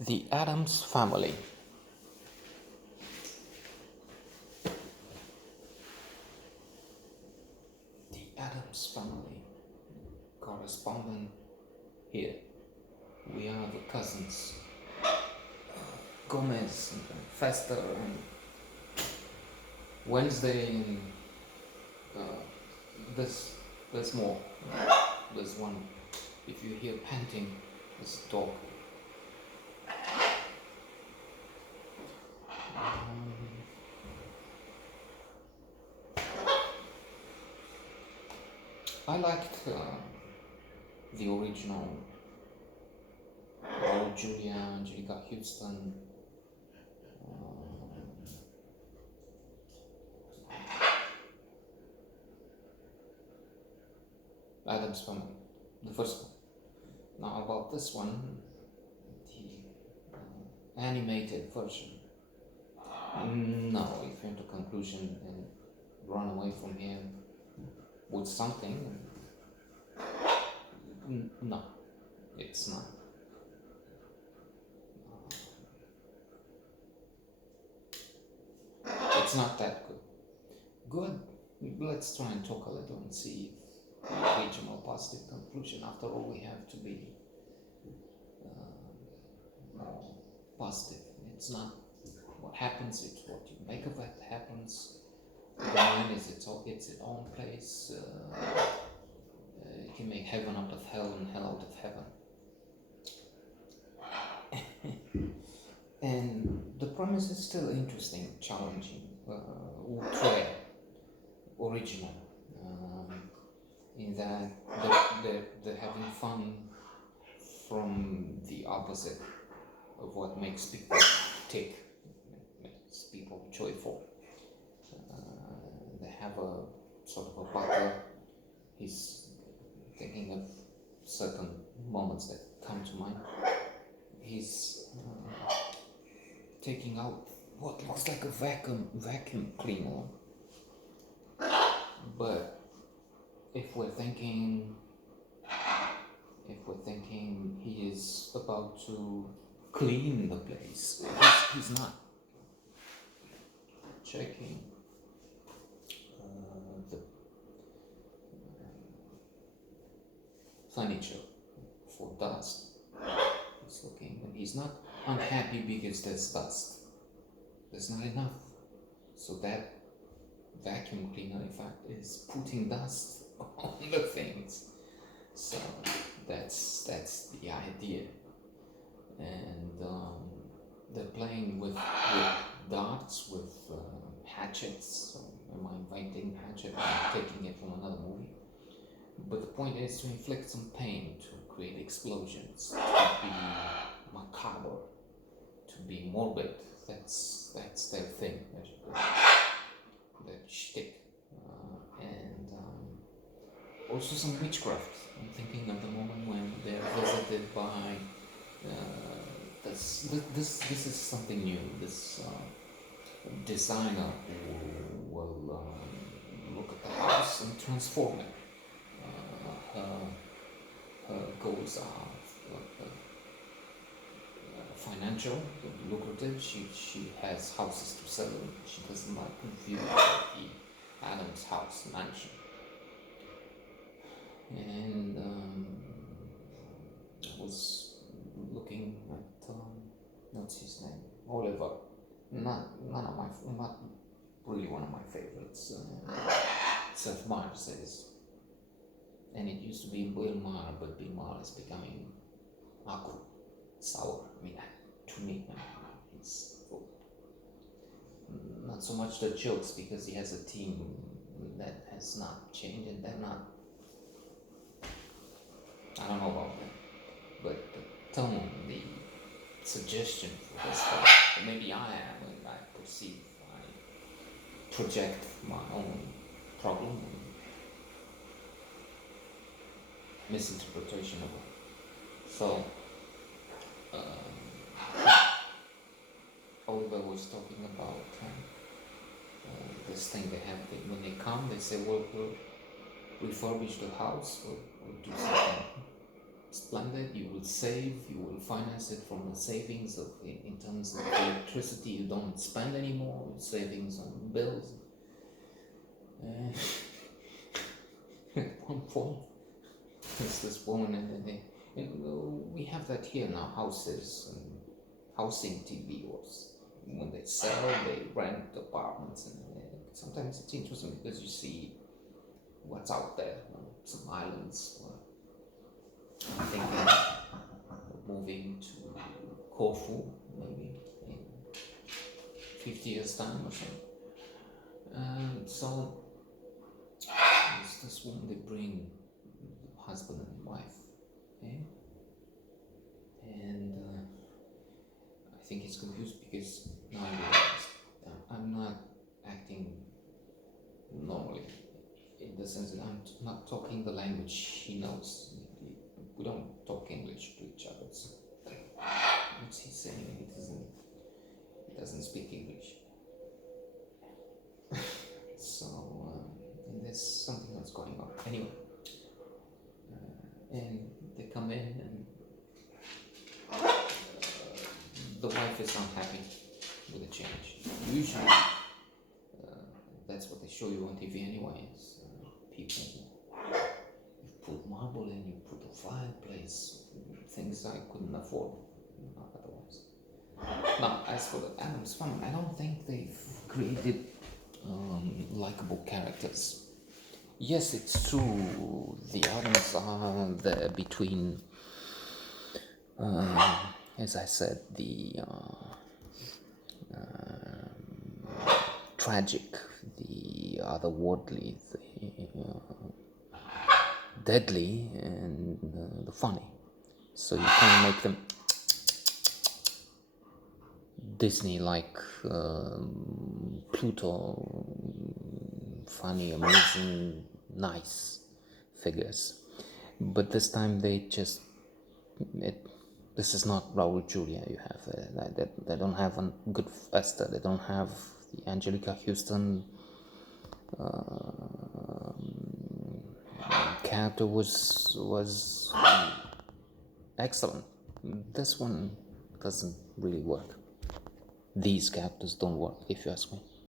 The Addams Family. The Addams Family. Correspondent here. We are the cousins. Gomez and Fester and Wednesday and there's more. There's one. If you hear panting, there's a dog. I liked the original Julia, Angelica Houston. Addams Family, the first one. Now about this one, the animated version. No, if you come to conclusion and run away from here with something, no, it's not. It's not that good. Good. Let's try and talk a little and see if we reach a more positive conclusion. After all, we have to be more positive. It's not what happens; it's what you make of it happens. The mind is its own place. You can make heaven out of hell and hell out of heaven. And the premise is still interesting, challenging, outre, original, in that they're having fun from the opposite of what makes people tick, makes people joyful. They have a sort of a butler. He's thinking of certain moments that come to mind. He's taking out what looks like a vacuum cleaner, but if we're thinking he is about to clean the place, he's not. Checking the furniture for dust. He's looking, and he's not unhappy because there's dust. There's not enough. So that vacuum cleaner, in fact, is putting dust on the things. So that's the idea. And they're playing with darts, with hatchets. So am I inventing hatchet? I'm taking it from another movie. But the point is to inflict some pain, to create explosions, to be macabre, to be morbid. That's their thing, their shtick. And also some witchcraft. I'm thinking of the moment when they're visited by this is something new. This designer who will look at the house and transform it. Her goals are financial, lucrative. She has houses to sell. She doesn't like the view of the Addams house mansion. And I was looking at what's his name, Oliver. Not really one of my favorites. Seth Meyers says. And it used to be Bill Maher, but Bill Maher is becoming acru, sour. I mean, to me, it's not so much the jokes, because he has a team that has not changed, and they're not. I don't know about them, but the tone, the suggestion for this stuff, maybe I am, and I perceive, I project my own problem. Misinterpretation of it. So Oliver was talking about this thing they have. When they come, they say, "Well, we'll refurbish the house. We'll do splendid. You will save, you will finance it from the savings of, in terms of electricity you don't spend anymore, savings on bills. At one point, there's this woman, and we have that here in our houses and housing TV, or when they sell, they rent apartments, and sometimes it's interesting because you see what's out there, some islands. I'm thinking of moving to Corfu, maybe in 50 years' time or so. So there's this one, they bring husband and wife, okay? And I think it's confused because now I realize I'm not acting normally, in the sense that I'm not talking the language he knows. We don't talk English to each other. So what's he saying? He doesn't speak English. So and there's something else going on. Anyway, and they come in, and the wife is unhappy with the change. Usually, that's what they show you on TV anyway. It's, people, you put marble in, you put a fireplace, things I couldn't afford otherwise. Now, as for the Addams Family, I don't think they've created likable characters. Yes, it's true, the Addams are there between, as I said, the tragic, the otherworldly, the deadly, and the funny. So you can't make them Disney-like, Pluto, funny, amazing, nice figures. But this time they just, this is not Raul Julia. You have they don't have a good Esther. They don't have the Angelica Houston character was excellent. This one doesn't really work. These characters don't work, if you ask me.